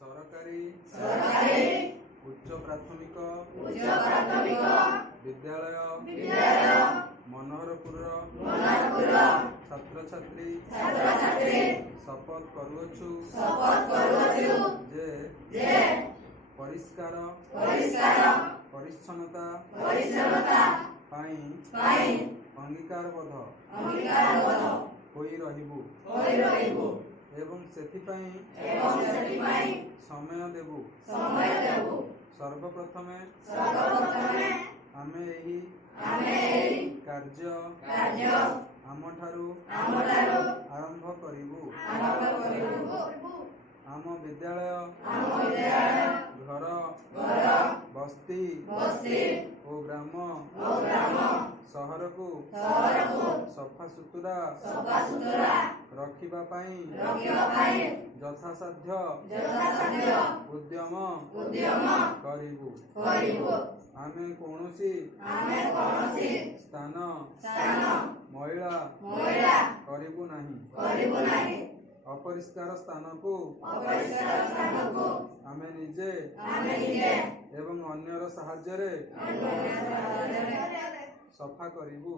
ସରକାରୀ ଉଚ୍ଚ ପ୍ରାଥମିକ ବିଦ୍ୟାଳୟ ମନୋହରପୁର ଛାତ୍ରଛାତ୍ରୀ ଶପଥ କରୁଅଛୁ ଯେ ପରିଷ୍କାର ପରିଚ୍ଛନ୍ନତା ପାଇଁ ଅଙ୍ଗୀକାରବଦ୍ଧ ହୋଇ ରହିବୁ ଏବଂ ସେଥିପାଇଁ ସମୟ ଦେବୁ। ସର୍ବପ୍ରଥମେ ଆମେ ଏହି କାର୍ଯ୍ୟ ଆମଠାରୁ ଆରମ୍ଭ କରିବୁ। ଆମ ବିଦ୍ୟାଳୟ ଘର ବସ୍ତି ଓ ଗ୍ରାମ ସହରକୁ ସଫାସୁତୁରା ରଖିବା ପାଇଁ ଯଥାସାଧ୍ୟ ଉଦ୍ୟମ କରିବୁ। ଆମେ କୌଣସି ସ୍ଥାନ ମଇଳା କରିବୁ ନାହିଁ। ଅପରିଷ୍କାର ସ୍ଥାନକୁ ଆମେ ନିଜେ ଏବଂ ଅନ୍ୟର ସାହାଯ୍ୟରେ ସଫା କରିବୁ।